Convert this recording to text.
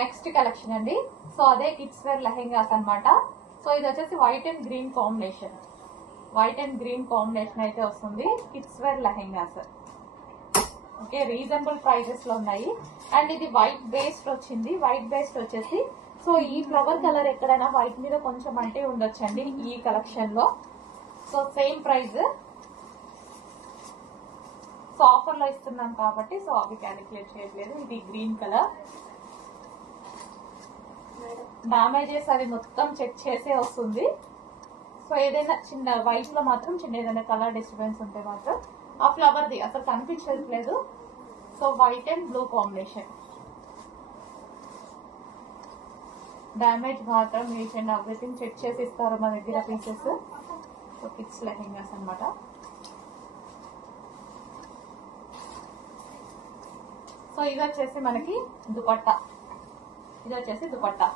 Next collection అండి. So అదే kids wear lehengas అన్నమాట. సో ఇది వచ్చేసి white and green combination. White and green combination అయితే వస్తుంది. Kids wear lehengas. Okay, reasonable prices లో ఉన్నాయి. అండ్ ఇది వైట్ బేస్డ్ వచ్చింది. వైట్ బేస్డ్ వచ్చేసి సో ఈ ఫ్లవర్ కలర్ ఎక్కడైనా వైట్ మీద కొంచెం అంటే ఉండొచ్చండి ఈ కలెక్షన్ లో. So same price. So offer లో ఇస్తున్నాం కాబట్టి సో అవి క్యాలిక్యులేట్ చేయట్లేదు. ఇది గ్రీన్ కలర్. డామేజెస్ అవి మొత్తం చెక్ చేసే వస్తుంది. సో ఏదైనా చిన్న వైట్ లో మాత్రం చిన్న ఏదైనా కలర్ డిస్టర్బెన్స్ ఉంటే మాత్రం ఆ ఫ్లవర్ ది అసలు కనిపించట్లేదు. So white and blue combination. Damage మాత్రం ఈచ్ అండ్ ఎవ్రీథింగ్ చెక్ చేసి ఇస్తారు మా దగ్గర పీసెస్. సో కిడ్స్ లెహెంగాస్ అనమాట. సో ఇది వచ్చేసి మనకి దుపట్టా. ఇది వచ్చేసి దుపట్టా.